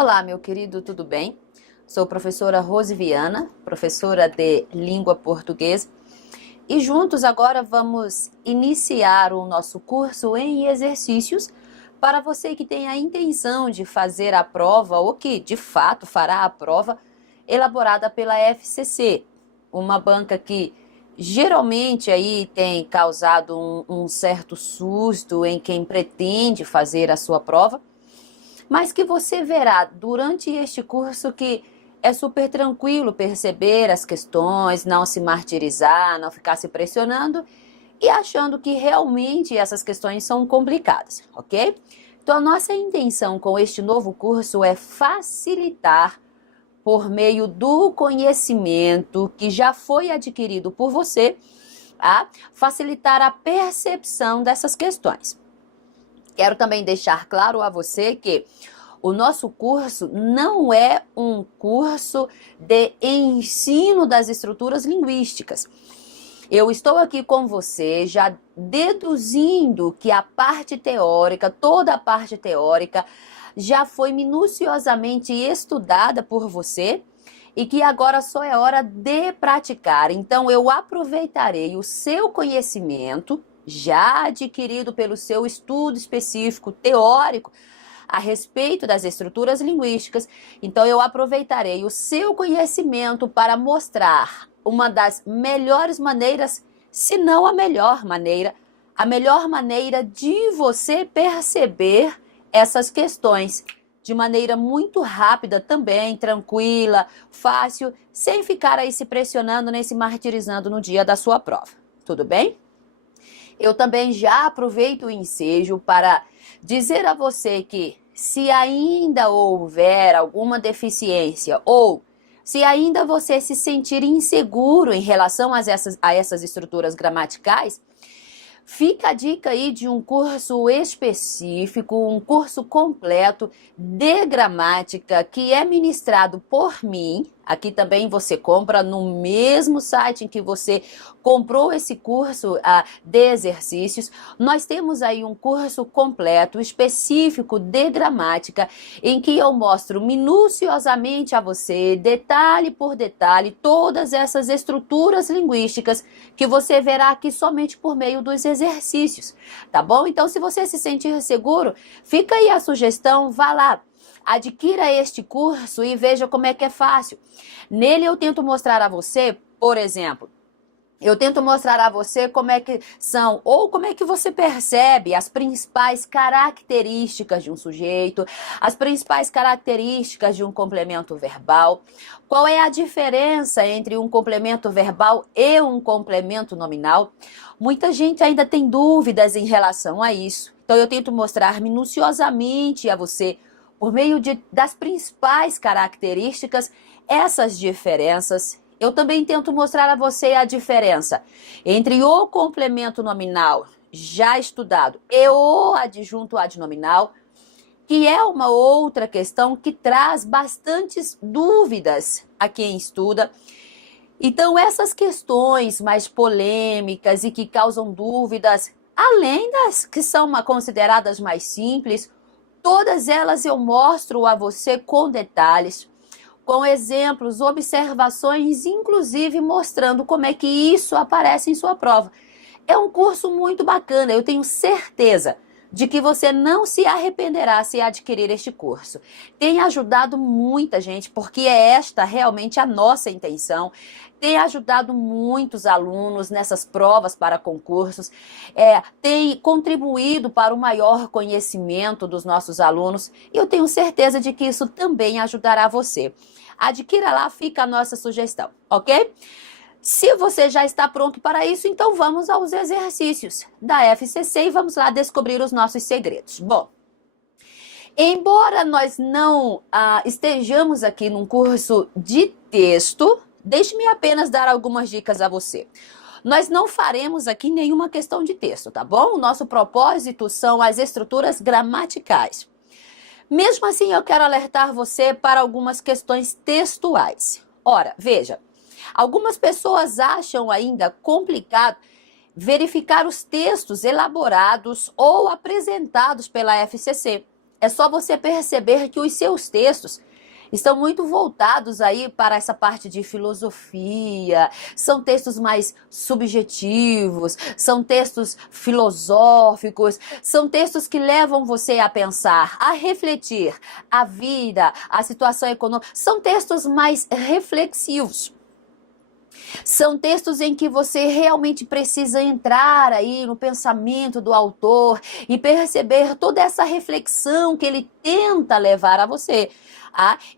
Olá, meu querido, tudo bem? Sou professora Rose Viana, professora de língua portuguesa, e juntos agora vamos iniciar o nosso curso em exercícios para você que tem a intenção de fazer a prova ou que de fato fará a prova elaborada pela FCC, uma banca que geralmente aí tem causado um certo susto em quem pretende fazer a sua prova, mas que você verá durante este curso que é super tranquilo perceber as questões, não se martirizar, não ficar se pressionando e achando que realmente essas questões são complicadas, ok? Então a nossa intenção com este novo curso é facilitar, por meio do conhecimento que já foi adquirido por você, facilitar a percepção dessas questões. Quero também deixar claro a você que o nosso curso não é um curso de ensino das estruturas linguísticas. Eu estou aqui com você já deduzindo que a parte teórica, toda a parte teórica, já foi minuciosamente estudada por você e que agora só é hora de praticar. Então eu aproveitarei o seu conhecimento já adquirido pelo seu estudo específico teórico a respeito das estruturas linguísticas. Então eu aproveitarei o seu conhecimento para mostrar uma das melhores maneiras, se não a melhor maneira de você perceber essas questões de maneira muito rápida também, tranquila, fácil, sem ficar aí se pressionando nem se martirizando no dia da sua prova. Tudo bem? Eu também já aproveito o ensejo para dizer a você que se ainda houver alguma deficiência ou se ainda você se sentir inseguro em relação a essas estruturas gramaticais, fica a dica aí de um curso específico, um curso completo de gramática que é ministrado por mim. Aqui também você compra no mesmo site em que você comprou esse curso de exercícios. Nós temos aí um curso completo, específico de gramática, em que eu mostro minuciosamente a você, detalhe por detalhe, todas essas estruturas linguísticas que você verá aqui somente por meio dos exercícios, tá bom? Então, se você se sentir seguro, fica aí a sugestão, vá lá. Adquira este curso e veja como é que é fácil. Nele eu tento mostrar a você, por exemplo, como é que são, ou como é que você percebe as principais características de um sujeito, as principais características de um complemento verbal, qual é a diferença entre um complemento verbal e um complemento nominal. Muita gente ainda tem dúvidas em relação a isso, então eu tento mostrar minuciosamente a você, por meio das principais características, essas diferenças. Eu também tento mostrar a você a diferença entre o complemento nominal já estudado e o adjunto adnominal, que é uma outra questão que traz bastantes dúvidas a quem estuda. Então, essas questões mais polêmicas e que causam dúvidas, além das que são consideradas mais simples, todas elas eu mostro a você com detalhes, com exemplos, observações, inclusive mostrando como é que isso aparece em sua prova. É um curso muito bacana, eu tenho certeza de que você não se arrependerá se adquirir este curso. Tem ajudado muita gente, porque é esta realmente a nossa intenção. Tem ajudado muitos alunos nessas provas para concursos, tem contribuído para o maior conhecimento dos nossos alunos, e eu tenho certeza de que isso também ajudará você. Adquira lá, fica a nossa sugestão, ok? Se você já está pronto para isso, então vamos aos exercícios da FCC e vamos lá descobrir os nossos segredos. Bom, embora nós não estejamos aqui num curso de texto, deixe-me apenas dar algumas dicas a você. Nós não faremos aqui nenhuma questão de texto, tá bom? O nosso propósito são as estruturas gramaticais. Mesmo assim, eu quero alertar você para algumas questões textuais. Ora, veja, algumas pessoas acham ainda complicado verificar os textos elaborados ou apresentados pela FCC. É só você perceber que os seus textos estão muito voltados aí para essa parte de filosofia, são textos mais subjetivos, são textos filosóficos, são textos que levam você a pensar, a refletir a vida, a situação econômica, são textos mais reflexivos. São textos em que você realmente precisa entrar aí no pensamento do autor e perceber toda essa reflexão que ele tenta levar a você.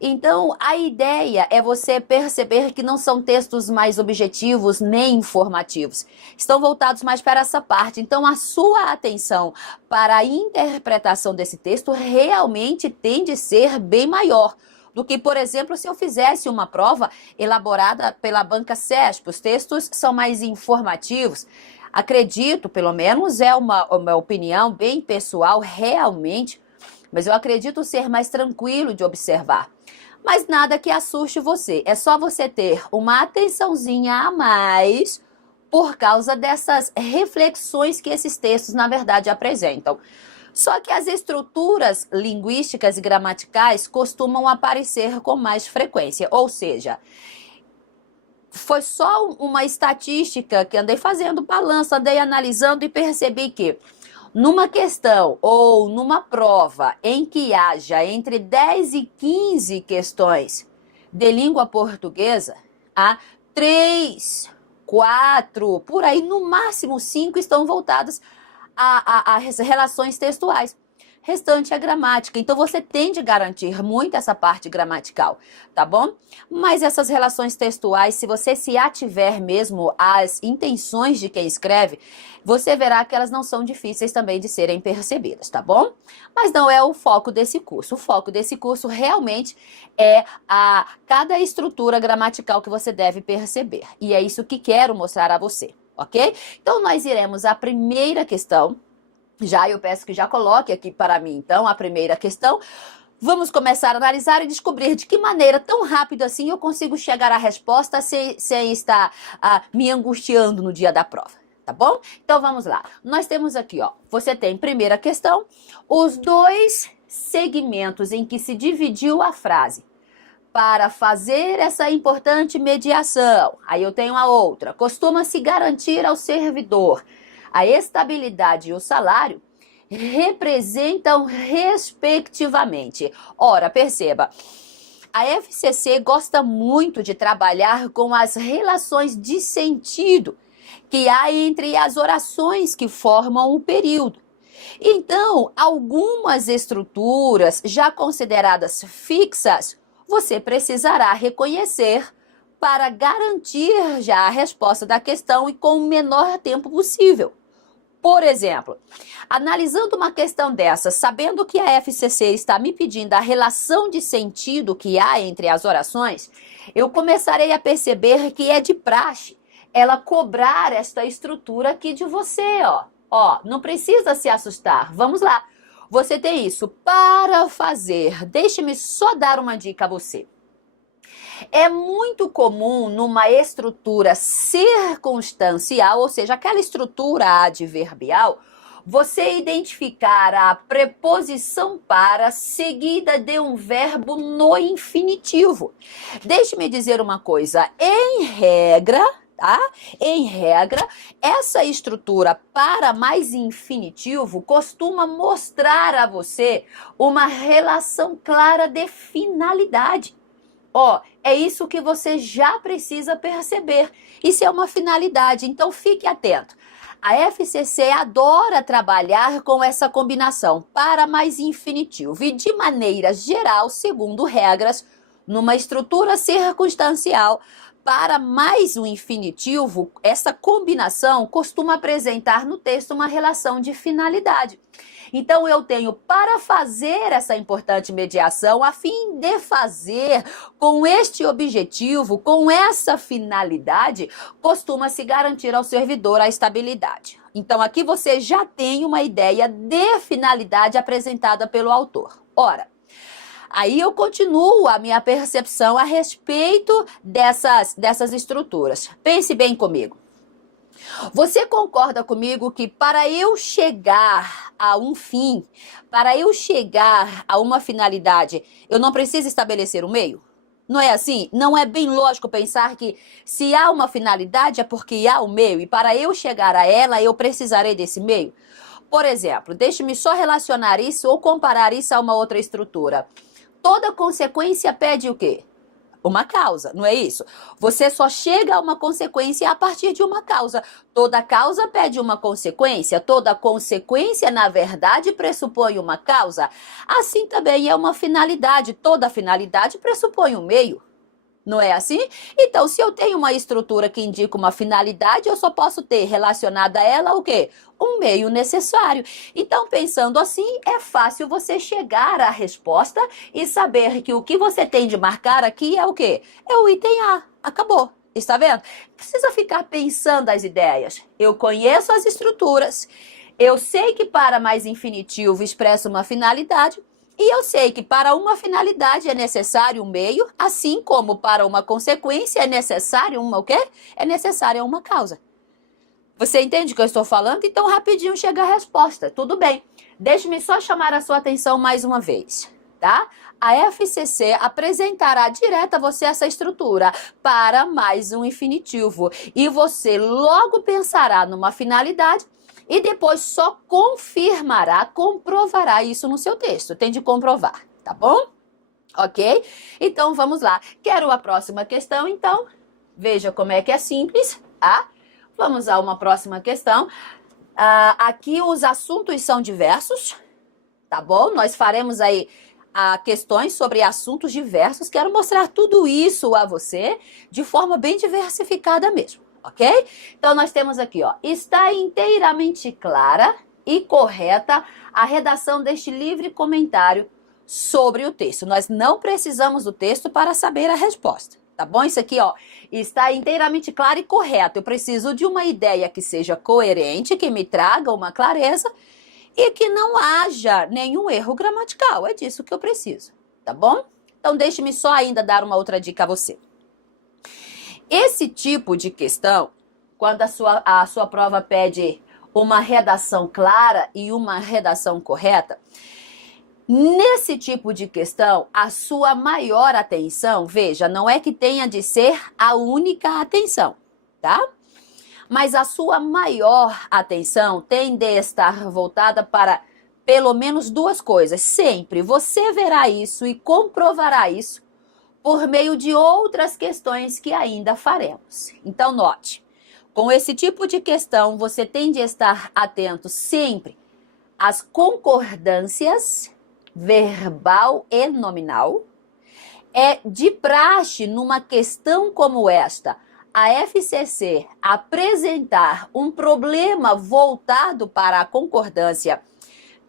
Então, a ideia é você perceber que não são textos mais objetivos nem informativos. Estão voltados mais para essa parte. Então, a sua atenção para a interpretação desse texto realmente tem de ser bem maior do que, por exemplo, se eu fizesse uma prova elaborada pela banca CESP. Os textos são mais informativos. Acredito, pelo menos é uma opinião bem pessoal, realmente, mas eu acredito ser mais tranquilo de observar. Mas nada que assuste você. É só você ter uma atençãozinha a mais por causa dessas reflexões que esses textos, na verdade, apresentam. Só que as estruturas linguísticas e gramaticais costumam aparecer com mais frequência. Ou seja, foi só uma estatística que andei fazendo balanço, andei analisando e percebi que numa questão ou numa prova em que haja entre 10 e 15 questões de língua portuguesa, 3, 4, por aí no máximo 5 estão voltadas as relações textuais. Restante é gramática. Então, você tem de garantir muito essa parte gramatical, tá bom? Mas essas relações textuais, se você se ativer mesmo às intenções de quem escreve, você verá que elas não são difíceis também de serem percebidas, tá bom? Mas não é o foco desse curso. O foco desse curso realmente é cada estrutura gramatical que você deve perceber. E é isso que quero mostrar a você. Ok? Então, nós iremos à primeira questão. Eu peço que já coloque aqui para mim, então, a primeira questão. Vamos começar a analisar e descobrir de que maneira tão rápido assim eu consigo chegar à resposta sem estar me angustiando no dia da prova, tá bom? Então, vamos lá. Nós temos aqui, você tem primeira questão, os dois segmentos em que se dividiu a frase. Para fazer essa importante mediação, aí eu tenho a outra, costuma-se garantir ao servidor a estabilidade e o salário, representam respectivamente. Ora, perceba, a FCC gosta muito de trabalhar com as relações de sentido que há entre as orações que formam o período. Então, algumas estruturas já consideradas fixas, você precisará reconhecer para garantir já a resposta da questão e com o menor tempo possível. Por exemplo, analisando uma questão dessa, sabendo que a FCC está me pedindo a relação de sentido que há entre as orações, eu começarei a perceber que é de praxe ela cobrar esta estrutura aqui de você, não precisa se assustar. Vamos lá. Você tem isso para fazer. Deixe-me só dar uma dica a você. É muito comum numa estrutura circunstancial, ou seja, aquela estrutura adverbial, você identificar a preposição para seguida de um verbo no infinitivo. Deixe-me dizer uma coisa, em regra, essa estrutura para mais infinitivo costuma mostrar a você uma relação clara de finalidade. É isso que você já precisa perceber. Isso é uma finalidade, então fique atento. A FCC adora trabalhar com essa combinação para mais infinitivo e de maneira geral, segundo regras, numa estrutura circunstancial, para mais um infinitivo, essa combinação costuma apresentar no texto uma relação de finalidade. Então, eu tenho para fazer essa importante mediação, a fim de fazer com este objetivo, com essa finalidade, costuma-se garantir ao servidor a estabilidade. Então, aqui você já tem uma ideia de finalidade apresentada pelo autor. Ora, aí eu continuo a minha percepção a respeito dessas estruturas. Pense bem comigo. Você concorda comigo que para eu chegar a um fim, para eu chegar a uma finalidade, eu não preciso estabelecer um meio? Não é assim? Não é bem lógico pensar que se há uma finalidade é porque há um meio e para eu chegar a ela eu precisarei desse meio? Por exemplo, deixe-me só relacionar isso ou comparar isso a uma outra estrutura. Toda consequência pede o quê? Uma causa, não é isso? Você só chega a uma consequência a partir de uma causa. Toda causa pede uma consequência, toda consequência, na verdade, pressupõe uma causa. Assim também é uma finalidade, toda finalidade pressupõe um meio. Não é assim? Então, se eu tenho uma estrutura que indica uma finalidade, eu só posso ter relacionada a ela o quê? Um meio necessário. Então, pensando assim, é fácil você chegar à resposta e saber que o que você tem de marcar aqui é o quê? É o item A. Acabou. Está vendo? Precisa ficar pensando as ideias. Eu conheço as estruturas, eu sei que para mais infinitivo expressa uma finalidade, e eu sei que para uma finalidade é necessário um meio, assim como para uma consequência é necessário uma o quê? É necessária uma causa. Você entende o que eu estou falando? Então, rapidinho chega a resposta. Tudo bem. Deixe-me só chamar a sua atenção mais uma vez, tá? A FCC apresentará direto a você essa estrutura para mais um infinitivo. E você logo pensará numa finalidade e depois só confirmará, comprovará isso no seu texto. Tem de comprovar, tá bom? Ok? Então, vamos lá. Quero a próxima questão, então. Veja como é que é simples, tá? Vamos a uma próxima questão. Aqui os assuntos são diversos, tá bom? Nós faremos aí questões sobre assuntos diversos. Quero mostrar tudo isso a você de forma bem diversificada mesmo. Ok? Então, nós temos aqui, ó, está inteiramente clara e correta a redação deste livre comentário sobre o texto. Nós não precisamos do texto para saber a resposta, tá bom? Isso aqui, ó, está inteiramente claro e correto. Eu preciso de uma ideia que seja coerente, que me traga uma clareza e que não haja nenhum erro gramatical. É disso que eu preciso, tá bom? Então, deixe-me só ainda dar uma outra dica a você. Esse tipo de questão, quando a sua prova pede uma redação clara e uma redação correta, nesse tipo de questão, a sua maior atenção, veja, não é que tenha de ser a única atenção, tá? Mas a sua maior atenção tem de estar voltada para pelo menos duas coisas. Sempre você verá isso e comprovará isso por meio de outras questões que ainda faremos. Então, note, com esse tipo de questão, você tem de estar atento sempre às concordâncias verbal e nominal. É de praxe, numa questão como esta, a FCC apresentar um problema voltado para a concordância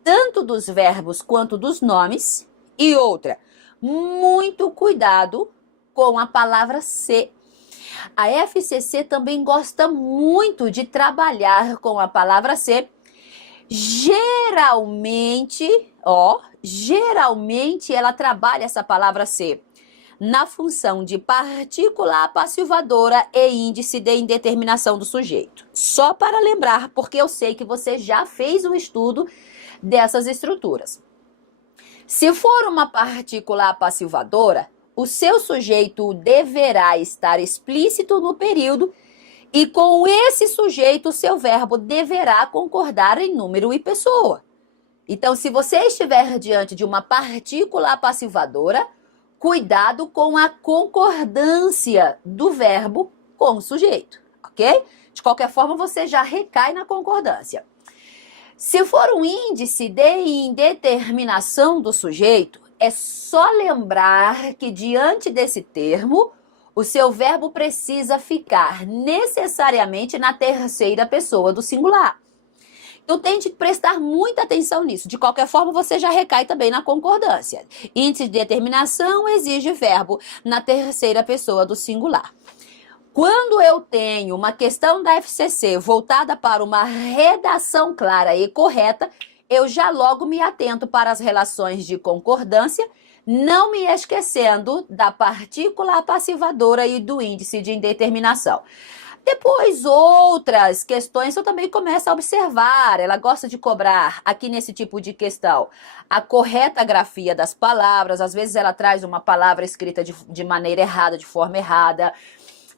tanto dos verbos quanto dos nomes. E outra, muito cuidado com a palavra ser. A FCC também gosta muito de trabalhar com a palavra ser. Geralmente ela trabalha essa palavra ser na função de partícula apassivadora e índice de indeterminação do sujeito. Só para lembrar, porque eu sei que você já fez um estudo dessas estruturas. Se for uma partícula apassivadora, o seu sujeito deverá estar explícito no período e com esse sujeito o seu verbo deverá concordar em número e pessoa. Então, se você estiver diante de uma partícula apassivadora, cuidado com a concordância do verbo com o sujeito, ok? De qualquer forma, você já recai na concordância. Se for um índice de indeterminação do sujeito, é só lembrar que diante desse termo, o seu verbo precisa ficar necessariamente na terceira pessoa do singular. Então tem de prestar muita atenção nisso. De qualquer forma, você já recai também na concordância. Índice de determinação exige verbo na terceira pessoa do singular. Quando eu tenho uma questão da FCC voltada para uma redação clara e correta, eu já logo me atento para as relações de concordância, não me esquecendo da partícula apassivadora e do índice de indeterminação. Depois, outras questões eu também começo a observar. Ela gosta de cobrar, aqui nesse tipo de questão, a correta grafia das palavras. Às vezes ela traz uma palavra escrita de maneira errada, de forma errada.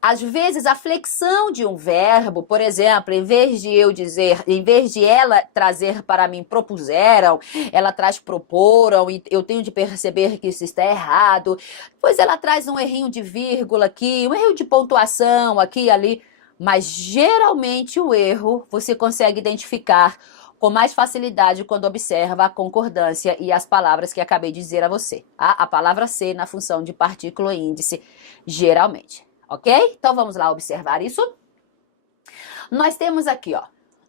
Às vezes a flexão de um verbo, por exemplo, em vez de ela trazer para mim propuseram, ela traz proporam, e eu tenho de perceber que isso está errado. Depois ela traz um errinho de vírgula aqui, um erro de pontuação aqui e ali. Mas geralmente o erro você consegue identificar com mais facilidade quando observa a concordância e as palavras que acabei de dizer a você. A palavra ser na função de partícula e índice, geralmente. Ok? Então vamos lá observar isso. Nós temos aqui, ó,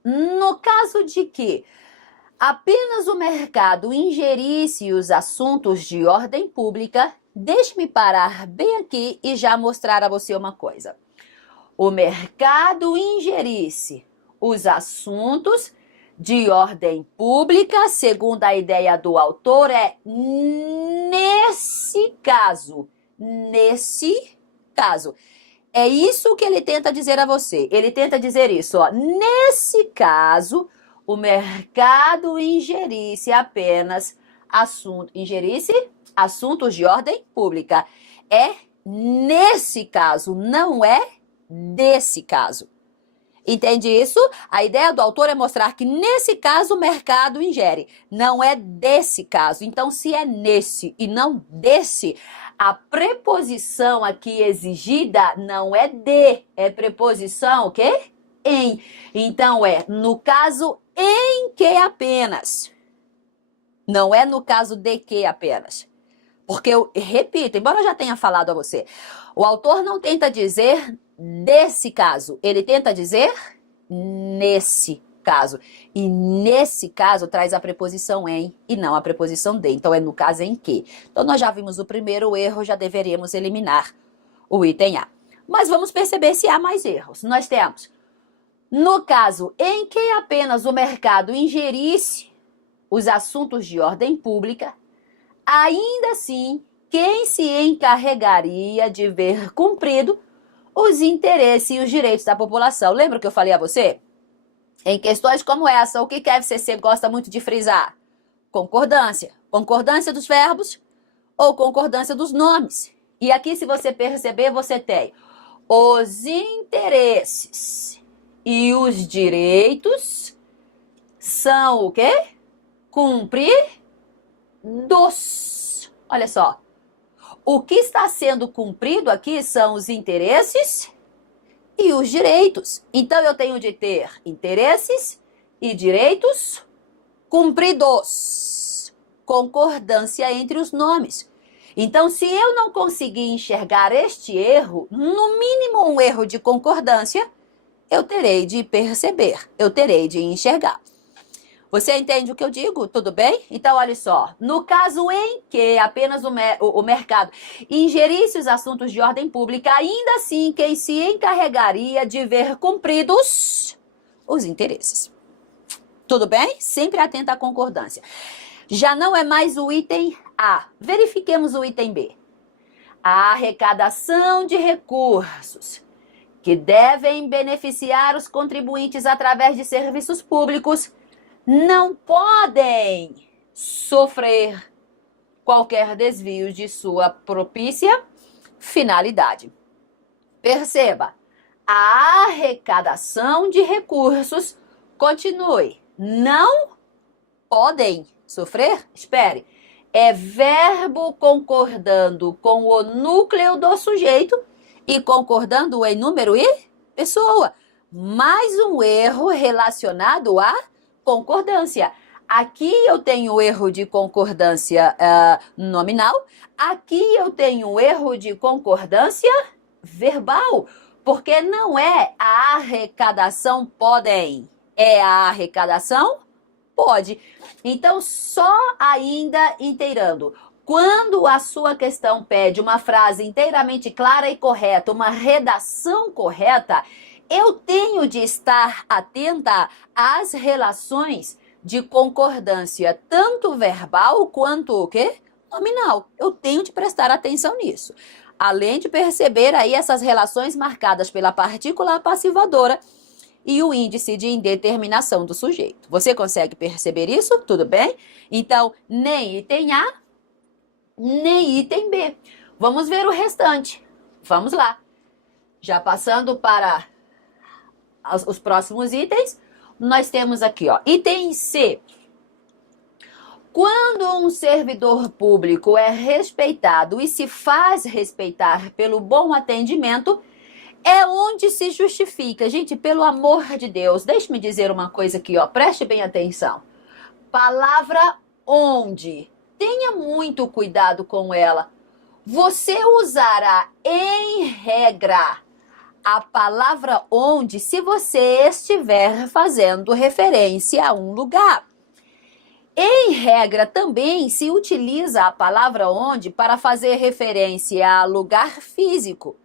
no caso de que apenas o mercado ingerisse os assuntos de ordem pública, deixe-me parar bem aqui e já mostrar a você uma coisa. O mercado ingerisse os assuntos de ordem pública, segundo a ideia do autor, é nesse caso. É isso que ele tenta dizer a você. Ele tenta dizer isso, ó. Nesse caso, o mercado ingerisse apenas assuntos de ordem pública. É nesse caso, não é desse caso. Entende isso? A ideia do autor é mostrar que nesse caso o mercado ingere, não é desse caso. Então, se é nesse e não desse, a preposição aqui exigida não é de, é preposição o quê? Em. Então, é no caso em que apenas. Não é no caso de que apenas. Porque eu repito, embora eu já tenha falado a você, o autor não tenta dizer desse caso, ele tenta dizer nesse caso. E nesse caso traz a preposição em e não a preposição de. Então é no caso em que. Então nós já vimos o primeiro erro, já deveríamos eliminar o item A. Mas vamos perceber se há mais erros. Nós temos, no caso em que apenas o mercado ingerisse os assuntos de ordem pública, ainda assim, quem se encarregaria de ver cumprido os interesses e os direitos da população? Lembra que eu falei a você? Em questões como essa, o que a FCC gosta muito de frisar? Concordância. Concordância dos verbos ou concordância dos nomes. E aqui, se você perceber, você tem os interesses e os direitos são o quê? Cumpridos. Olha só. O que está sendo cumprido aqui são os interesses e os direitos. Então, eu tenho de ter interesses e direitos cumpridos. Concordância entre os nomes. Então, se eu não conseguir enxergar este erro, no mínimo um erro de concordância, eu terei de perceber, eu terei de enxergar. Você entende o que eu digo? Tudo bem? Então, olha só. No caso em que apenas o mercado ingerisse os assuntos de ordem pública, ainda assim, quem se encarregaria de ver cumpridos os interesses. Tudo bem? Sempre atenta à concordância. Já não é mais o item A. Verifiquemos o item B. A arrecadação de recursos que devem beneficiar os contribuintes através de serviços públicos não podem sofrer qualquer desvio de sua propícia finalidade. Perceba, a arrecadação de recursos, continue, não podem sofrer, espere, é verbo concordando com o núcleo do sujeito e concordando em número e pessoa. Mais um erro relacionado a concordância. Aqui eu tenho erro de concordância nominal, aqui eu tenho erro de concordância verbal, porque não é a arrecadação podem, é a arrecadação pode. Então, só ainda inteirando, quando a sua questão pede uma frase inteiramente clara e correta, uma redação correta, eu tenho de estar atenta às relações de concordância, tanto verbal quanto o quê? Nominal. Eu tenho de prestar atenção nisso. Além de perceber aí essas relações marcadas pela partícula passivadora e o índice de indeterminação do sujeito. Você consegue perceber isso? Tudo bem? Então, nem item A, nem item B. Vamos ver o restante. Vamos lá. Já passando para os próximos itens, nós temos aqui, ó, item C. Quando um servidor público é respeitado e se faz respeitar pelo bom atendimento, é onde se justifica. Gente, pelo amor de Deus, deixe-me dizer uma coisa aqui, ó, preste bem atenção. Palavra onde. Tenha muito cuidado com ela. Você usará em regra a palavra onde se você estiver fazendo referência a um lugar. Em regra, também se utiliza a palavra onde para fazer referência a lugar físico,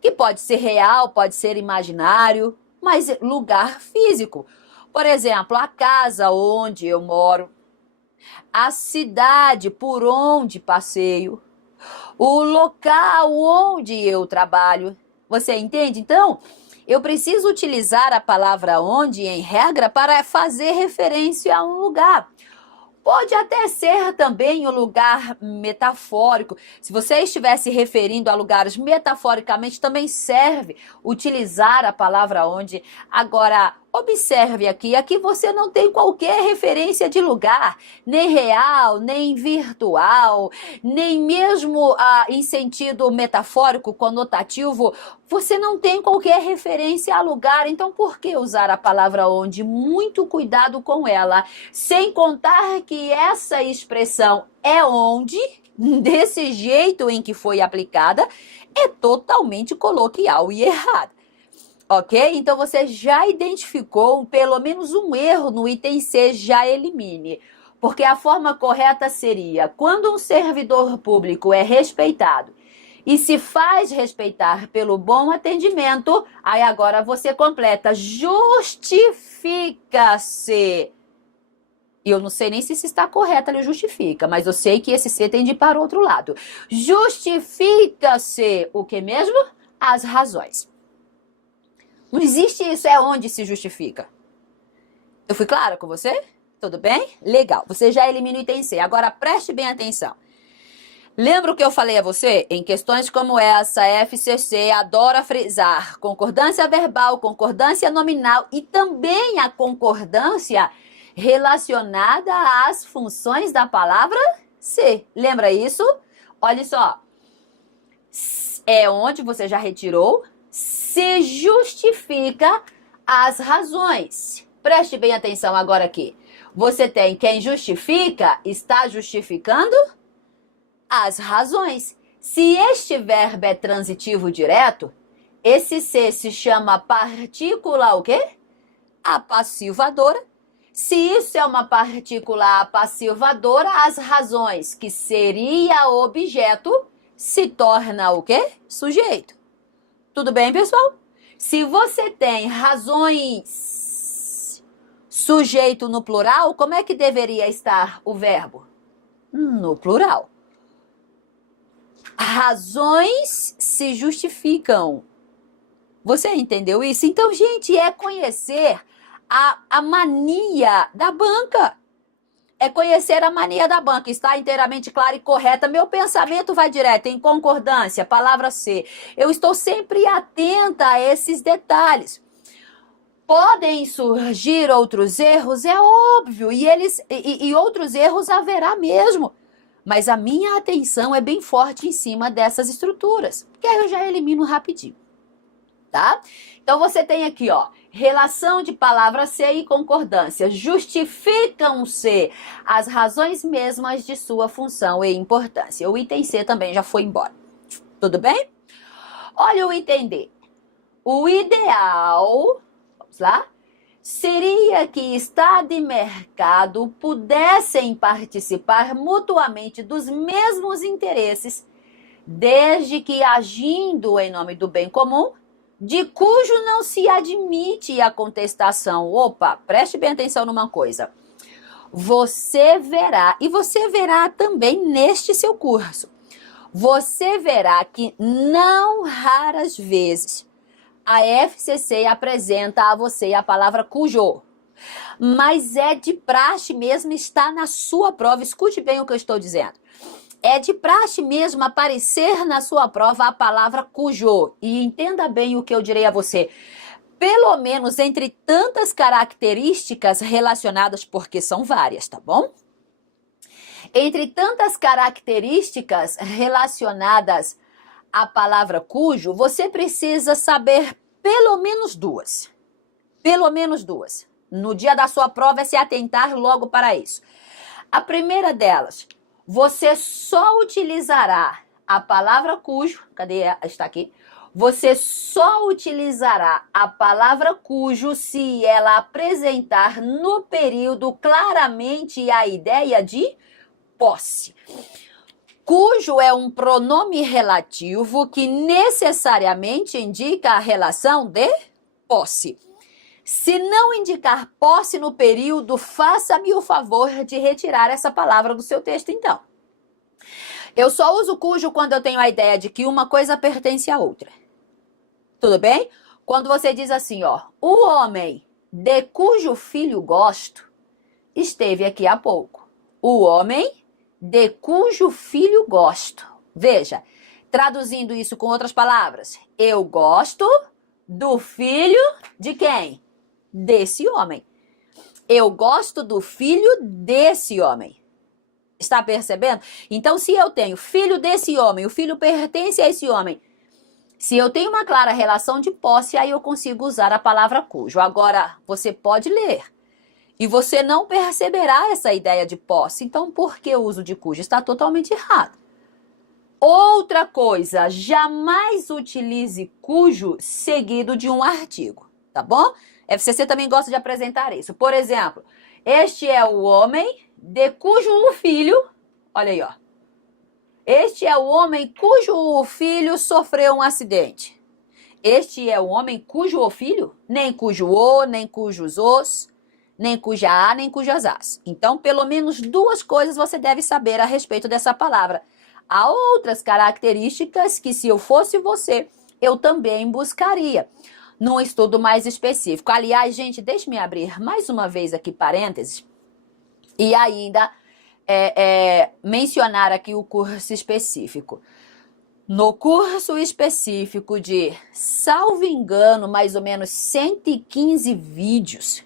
que pode ser real, pode ser imaginário, mas lugar físico. Por exemplo, a casa onde eu moro, a cidade por onde passeio, o local onde eu trabalho. Você entende? Então, eu preciso utilizar a palavra onde, em regra, para fazer referência a um lugar. Pode até ser também um lugar metafórico. Se você estiver se referindo a lugares metaforicamente, também serve utilizar a palavra onde. Agora, observe aqui você não tem qualquer referência de lugar, nem real, nem virtual, nem mesmo em sentido metafórico, conotativo. Você não tem qualquer referência a lugar, então por que usar a palavra onde? Muito cuidado com ela, sem contar que essa expressão é onde, desse jeito em que foi aplicada, é totalmente coloquial e errada. Ok? Então você já identificou pelo menos um erro no item C, já elimine. Porque a forma correta seria, quando um servidor público é respeitado e se faz respeitar pelo bom atendimento, aí agora você completa, justifica-se. E eu não sei nem se está correto ali, justifica, mas eu sei que esse C tem de ir para o outro lado. Justifica-se o que mesmo? As razões. Não existe isso, é onde se justifica. Eu fui clara com você? Tudo bem? Legal. Você já elimina o item C. Agora preste bem atenção. Lembra o que eu falei a você? Em questões como essa, a FCC adora frisar concordância verbal, concordância nominal e também a concordância relacionada às funções da palavra ser. Lembra isso? Olha só. É onde você já retirou. Se justifica as razões. Preste bem atenção agora aqui. Você tem quem justifica, está justificando as razões. Se este verbo é transitivo direto, esse ser se chama partícula o quê? Apassivadora. Se isso é uma partícula apassivadora, as razões, que seria objeto, se torna o quê? Sujeito. Tudo bem, pessoal? Se você tem razões, sujeito no plural, como é que deveria estar o verbo? No plural. Razões se justificam. Você entendeu isso? Então, gente, é conhecer a mania da banca. É conhecer a mania da banca. Está inteiramente clara e correta. Meu pensamento vai direto em concordância, palavra C. Eu estou sempre atenta a esses detalhes. Podem surgir outros erros, é óbvio, e outros erros haverá mesmo. Mas a minha atenção é bem forte em cima dessas estruturas, que aí eu já elimino rapidinho, tá? Então você tem aqui, ó, relação de palavra C e concordância. Justificam-se as razões mesmas de sua função e importância. O item C também já foi embora. Tudo bem? Olha o item D. O ideal, vamos lá, seria que Estado e mercado pudessem participar mutuamente dos mesmos interesses, desde que agindo em nome do bem comum, de cujo não se admite a contestação. Opa, preste bem atenção numa coisa. Você verá, e você verá também neste seu curso, você verá que não raras vezes a FCC apresenta a você a palavra cujo. Mas é de praxe mesmo, está na sua prova. Escute bem o que eu estou dizendo. É de praxe mesmo aparecer na sua prova a palavra cujo. E entenda bem o que eu direi a você. Pelo menos entre tantas características relacionadas, porque são várias, tá bom? Entre tantas características relacionadas à palavra cujo, você precisa saber pelo menos duas. Pelo menos duas. No dia da sua prova é se atentar logo para isso. A primeira delas, você só utilizará a palavra cujo, cadê? Está aqui. Você só utilizará a palavra cujo se ela apresentar no período claramente a ideia de posse. Cujo é um pronome relativo que necessariamente indica a relação de posse. Se não indicar posse no período, faça-me o favor de retirar essa palavra do seu texto, então. Eu só uso cujo quando eu tenho a ideia de que uma coisa pertence à outra. Tudo bem? Quando você diz assim, ó, o homem de cujo filho gosto esteve aqui há pouco. O homem de cujo filho gosto. Veja, traduzindo isso com outras palavras, eu gosto do filho de quem? Desse homem. Eu gosto do filho desse homem. Está percebendo? Então, se eu tenho filho desse homem, o filho pertence a esse homem. Se eu tenho uma clara relação de posse, aí eu consigo usar a palavra cujo. Agora, você pode ler e você não perceberá essa ideia de posse. Então, por que o uso de cujo? Está totalmente errado. Outra coisa, jamais utilize cujo seguido de um artigo, tá bom? FCC também gosta de apresentar isso. Por exemplo, este é o homem de cujo filho, olha aí, ó. Este é o homem cujo filho sofreu um acidente. Este é o homem cujo filho, nem cujo o, nem cujos os, nem cuja a, nem cujas as. Então, pelo menos duas coisas você deve saber a respeito dessa palavra. Há outras características que, se eu fosse você, eu também buscaria num estudo mais específico. Aliás, gente, deixe-me abrir mais uma vez aqui parênteses e ainda mencionar aqui o curso específico. No curso específico de, salvo engano, mais ou menos 115 vídeos,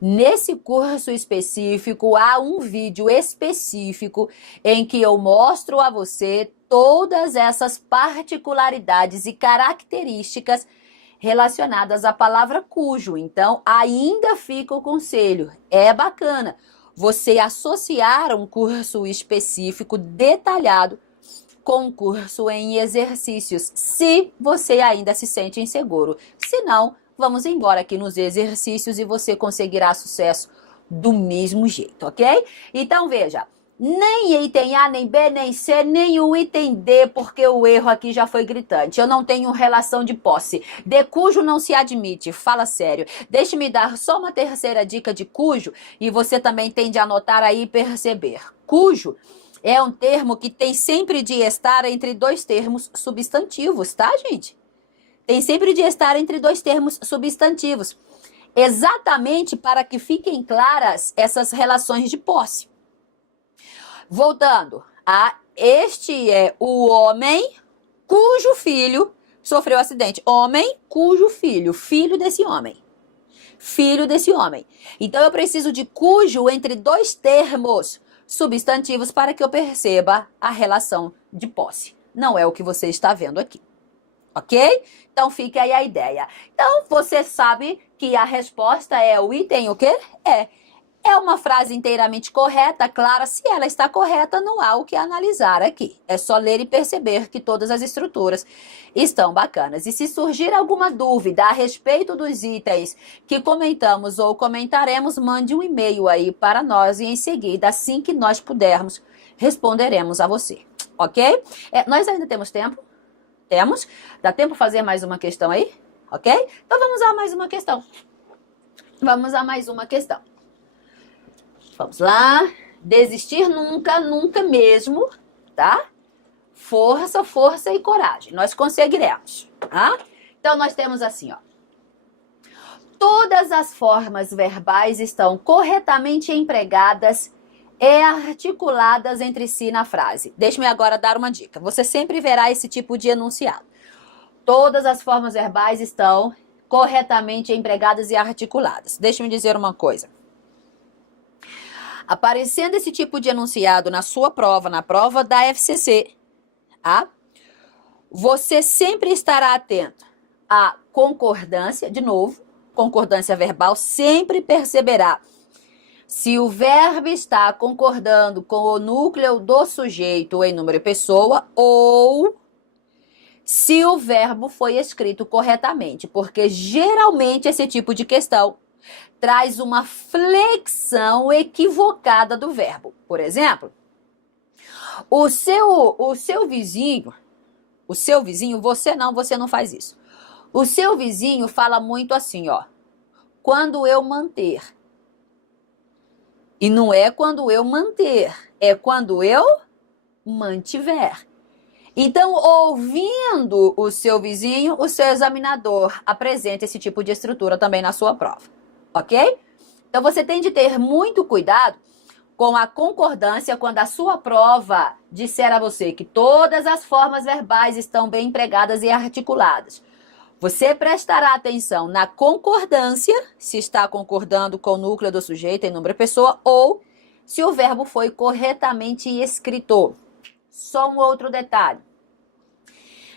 nesse curso específico há um vídeo específico em que eu mostro a você todas essas particularidades e características relacionadas à palavra cujo. Então, ainda fica o conselho. É bacana você associar um curso específico detalhado com um curso em exercícios, se você ainda se sente inseguro. Se não, vamos embora aqui nos exercícios e você conseguirá sucesso do mesmo jeito, ok? Então, veja, nem item A, nem B, nem C, nem o item D, porque o erro aqui já foi gritante. Eu não tenho relação de posse. De cujo não se admite, fala sério. Deixe-me dar só uma terceira dica de cujo, e você também tem de anotar aí e perceber. Cujo é um termo que tem sempre de estar entre dois termos substantivos, tá, gente? Tem sempre de estar entre dois termos substantivos. Exatamente para que fiquem claras essas relações de posse. Voltando, este é o homem cujo filho sofreu acidente. Homem cujo filho, filho desse homem. Filho desse homem. Então eu preciso de cujo entre dois termos substantivos para que eu perceba a relação de posse. Não é o que você está vendo aqui. Ok? Então fica aí a ideia. Então você sabe que a resposta é o item o quê? É uma frase inteiramente correta, clara. Se ela está correta, não há o que analisar aqui. É só ler e perceber que todas as estruturas estão bacanas. E se surgir alguma dúvida a respeito dos itens que comentamos ou comentaremos, mande um e-mail aí para nós e em seguida, assim que nós pudermos, responderemos a você. Ok? Nós ainda temos tempo? Temos? Dá tempo fazer mais uma questão aí? Ok? Então vamos a mais uma questão. Vamos a mais uma questão. Vamos lá. Desistir nunca, nunca mesmo, tá? Força, força e coragem. Nós conseguiremos. Tá? Então, nós temos assim, ó. Todas as formas verbais estão corretamente empregadas e articuladas entre si na frase. Deixe-me agora dar uma dica. Você sempre verá esse tipo de enunciado. Todas as formas verbais estão corretamente empregadas e articuladas. Deixe-me dizer uma coisa. Aparecendo esse tipo de enunciado na sua prova, na prova da FCC, tá? Você sempre estará atento à concordância, de novo, concordância verbal, sempre perceberá se o verbo está concordando com o núcleo do sujeito em número e pessoa ou se o verbo foi escrito corretamente, porque geralmente esse tipo de questão traz uma flexão equivocada do verbo. Por exemplo, o seu vizinho, você não faz isso. O seu vizinho fala muito assim, ó, quando eu manter. E não é quando eu manter, é quando eu mantiver. Então, ouvindo o seu vizinho, o seu examinador apresenta esse tipo de estrutura também na sua prova, ok? Então, você tem de ter muito cuidado com a concordância quando a sua prova disser a você que todas as formas verbais estão bem empregadas e articuladas. Você prestará atenção na concordância, se está concordando com o núcleo do sujeito em número e pessoa, ou se o verbo foi corretamente escrito. Só um outro detalhe.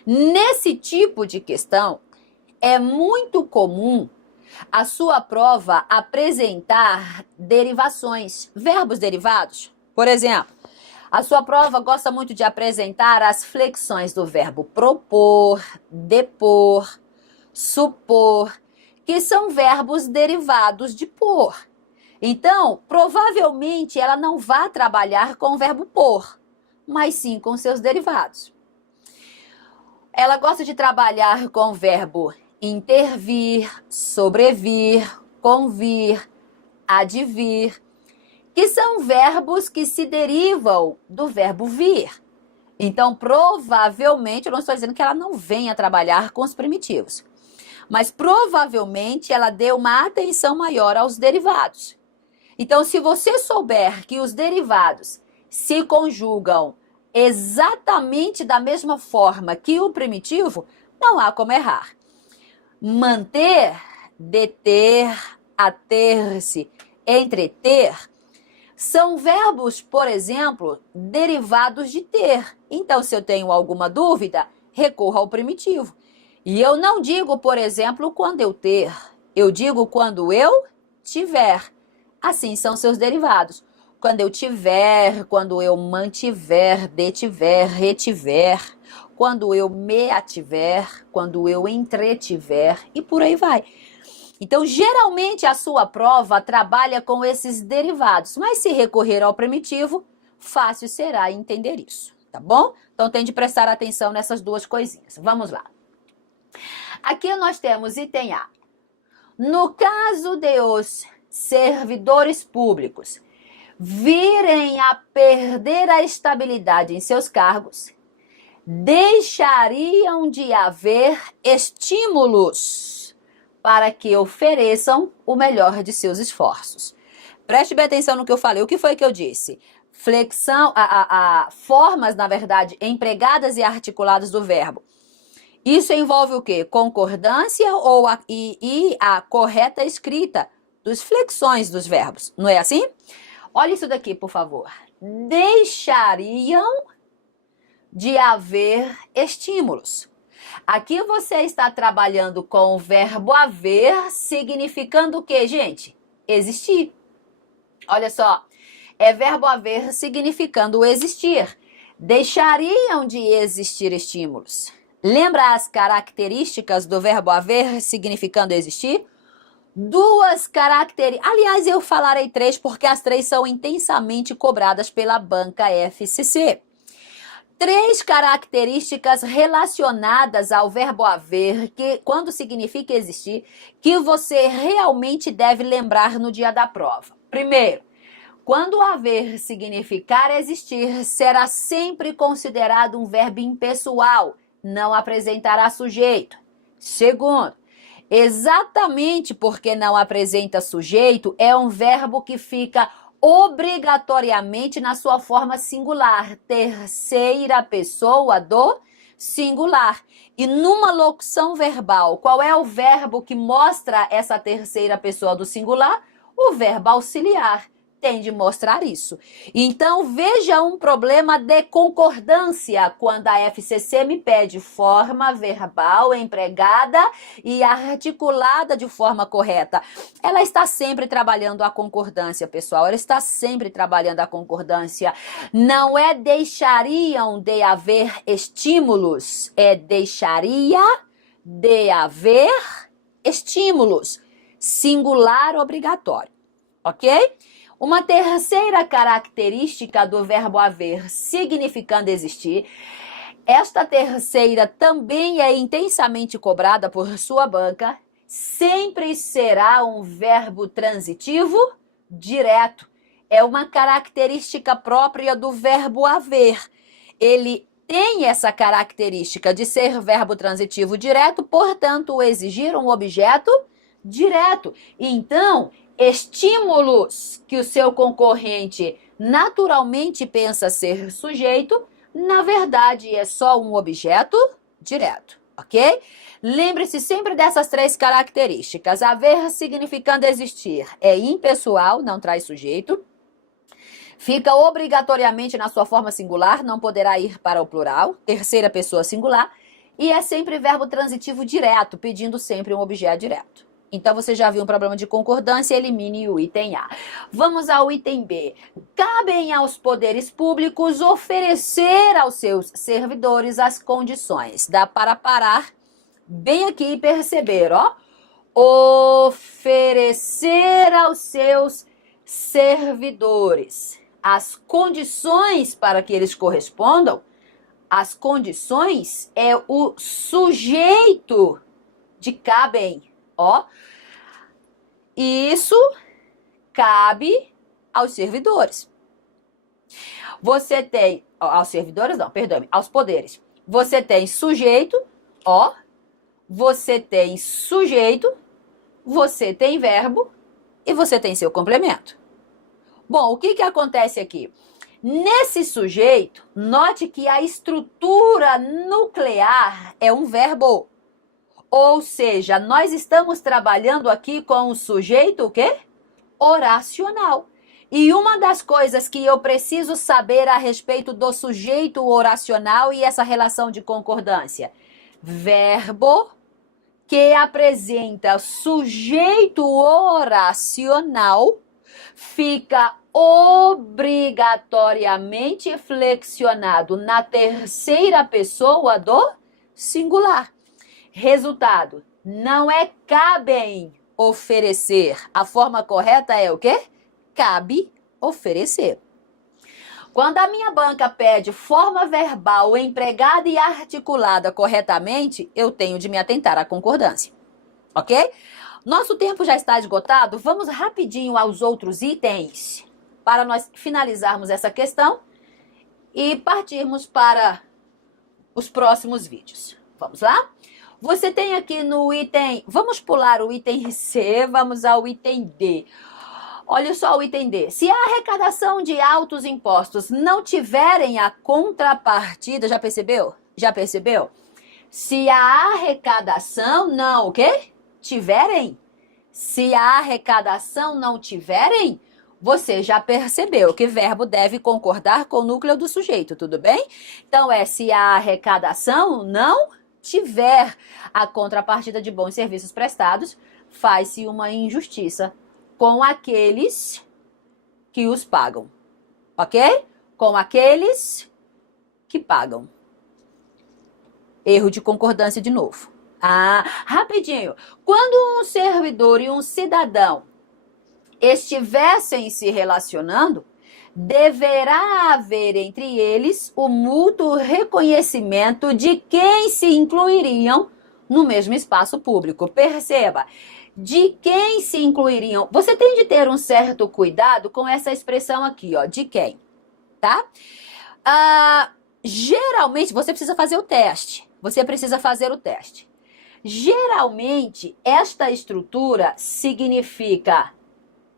Nesse tipo de questão, é muito comum a sua prova apresentar derivações, verbos derivados. Por exemplo, a sua prova gosta muito de apresentar as flexões do verbo propor, depor, supor, que são verbos derivados de por. Então, provavelmente ela não vai trabalhar com o verbo por, mas sim com seus derivados. Ela gosta de trabalhar com o verbo intervir, sobrevir, convir, advir, que são verbos que se derivam do verbo vir. Então, provavelmente, eu não estou dizendo que ela não venha trabalhar com os primitivos, mas provavelmente ela dê uma atenção maior aos derivados. Então, se você souber que os derivados se conjugam exatamente da mesma forma que o primitivo, não há como errar. Manter, deter, ater-se, entreter, são verbos, por exemplo, derivados de ter. Então, se eu tenho alguma dúvida, recorra ao primitivo. E eu não digo, por exemplo, quando eu ter, eu digo quando eu tiver. Assim são seus derivados. Quando eu tiver, quando eu mantiver, detiver, retiver, quando eu me ativer, quando eu entretiver e por aí vai. Então, geralmente a sua prova trabalha com esses derivados, mas se recorrer ao primitivo, fácil será entender isso, tá bom? Então, tem de prestar atenção nessas duas coisinhas. Vamos lá. Aqui nós temos item A. No caso de os servidores públicos virem a perder a estabilidade em seus cargos, deixariam de haver estímulos para que ofereçam o melhor de seus esforços. Preste bem atenção no que eu falei. O que foi que eu disse? Flexão, formas, na verdade, empregadas e articuladas do verbo. Isso envolve o quê? Concordância e a correta escrita dos flexões dos verbos. Não é assim? Olha isso daqui, por favor. Deixariam de haver estímulos. Aqui você está trabalhando com o verbo haver, significando o quê, gente? Existir. Olha só, é verbo haver significando existir. Deixariam de existir estímulos. Lembra as características do verbo haver significando existir? Duas características. Aliás, eu falarei três porque as três são intensamente cobradas pela banca FCC. Três características relacionadas ao verbo haver, que quando significa existir, que você realmente deve lembrar no dia da prova. Primeiro, Quando haver significar existir, será sempre considerado um verbo impessoal, não apresentará sujeito. Segundo, exatamente porque não apresenta sujeito, é um verbo que fica obrigatoriamente na sua forma singular, terceira pessoa do singular. E numa locução verbal, qual é o verbo que mostra essa terceira pessoa do singular? O verbo auxiliar tem de mostrar isso. Então, veja um problema de concordância quando a FCC me pede forma verbal empregada e articulada de forma correta. Ela está sempre trabalhando a concordância, pessoal. Ela está sempre trabalhando a concordância. Não é deixariam de haver estímulos, é deixaria de haver estímulos. Singular obrigatório, ok? Uma terceira característica do verbo haver, significando existir, esta terceira também é intensamente cobrada por sua banca, sempre será um verbo transitivo direto. É uma característica própria do verbo haver. Ele tem essa característica de ser verbo transitivo direto, portanto, exigir um objeto direto. Então, estímulos que o seu concorrente naturalmente pensa ser sujeito, na verdade é só um objeto direto, ok? Lembre-se sempre dessas três características. Haver significando existir é impessoal, não traz sujeito. Fica obrigatoriamente na sua forma singular, não poderá ir para o plural, terceira pessoa singular. E é sempre verbo transitivo direto, pedindo sempre um objeto direto. Então, você já viu um problema de concordância, elimine o item A. Vamos ao item B. Cabem aos poderes públicos oferecer aos seus servidores as condições. Dá para parar bem aqui e perceber, ó. Oferecer aos seus servidores as condições para que eles correspondam. As condições é o sujeito de cabem. Ó, isso cabe aos servidores. Você tem, aos servidores não, perdão, aos poderes. Você tem sujeito, ó, você tem sujeito, você tem verbo e você tem seu complemento. Bom, o que acontece aqui? Nesse sujeito, note que a estrutura nuclear é um verbo. Ou seja, nós estamos trabalhando aqui com o sujeito o quê? Oracional. E uma das coisas que eu preciso saber a respeito do sujeito oracional e essa relação de concordância. Verbo que apresenta sujeito oracional fica obrigatoriamente flexionado na terceira pessoa do singular. Resultado, não é cabem oferecer. A forma correta é o quê? Cabe oferecer. Quando a minha banca pede forma verbal empregada e articulada corretamente, eu tenho de me atentar à concordância. Ok? Nosso tempo já está esgotado. Vamos rapidinho aos outros itens para nós finalizarmos essa questão e partirmos para os próximos vídeos. Vamos lá? Você tem aqui no item, vamos pular o item C, vamos ao item D. Olha só o item D. Se a arrecadação de altos impostos não tiverem a contrapartida, já percebeu? Já percebeu? Se a arrecadação não, o quê? Tiverem? Se a arrecadação não tiverem, você já percebeu que verbo deve concordar com o núcleo do sujeito, tudo bem? Então é se a arrecadação não tiver a contrapartida de bons serviços prestados, faz-se uma injustiça com aqueles que os pagam, ok? Com aqueles que pagam. Erro de concordância de novo. Rapidinho. Quando um servidor e um cidadão estivessem se relacionando, deverá haver entre eles o mútuo reconhecimento de quem se incluiriam no mesmo espaço público. Perceba, De quem se incluiriam? Você tem de ter um certo cuidado com essa expressão aqui, ó, de quem, tá? Geralmente, você precisa fazer o teste. Você precisa fazer o teste. Geralmente, esta estrutura significa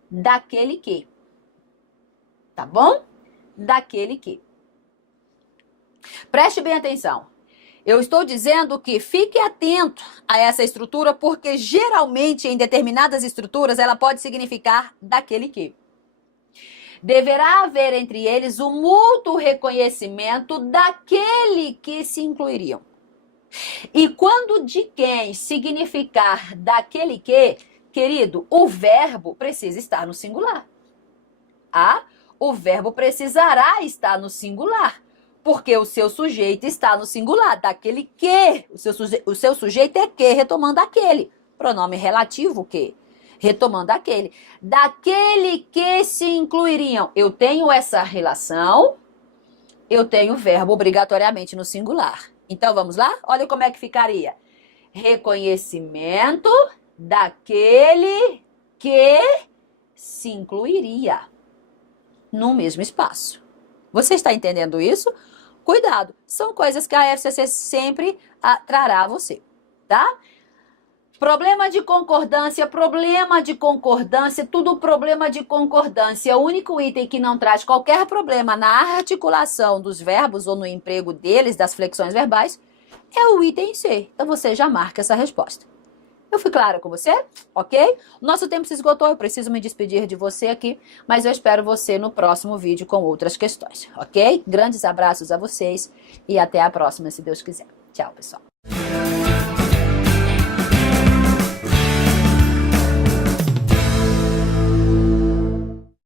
daquele que. Tá bom? Daquele que. Preste bem atenção. Eu estou dizendo que fique atento a essa estrutura, porque geralmente em determinadas estruturas ela pode significar daquele que. Deverá haver entre eles o mútuo reconhecimento daquele que se incluiriam. E quando de quem significar daquele que, querido, o verbo precisa estar no singular. O verbo precisará estar no singular, porque o seu sujeito está no singular, daquele que. O seu sujeito é que, retomando aquele. Pronome relativo que, retomando aquele. Daquele que se incluiriam. Eu tenho essa relação, eu tenho o verbo obrigatoriamente no singular. Então, vamos lá? Olha como é que ficaria. Reconhecimento daquele que se incluiria no mesmo espaço. Você está entendendo isso? Cuidado, são coisas que a FCC sempre trará a você, tá? Problema de concordância, tudo problema de concordância. O único item que não traz qualquer problema na articulação dos verbos ou no emprego deles, das flexões verbais, é o item C. Então você já marca essa resposta. Eu fui clara com você? Ok? O nosso tempo se esgotou, eu preciso me despedir de você aqui, mas eu espero você no próximo vídeo com outras questões, ok? Grandes abraços a vocês e até a próxima, se Deus quiser. Tchau, pessoal.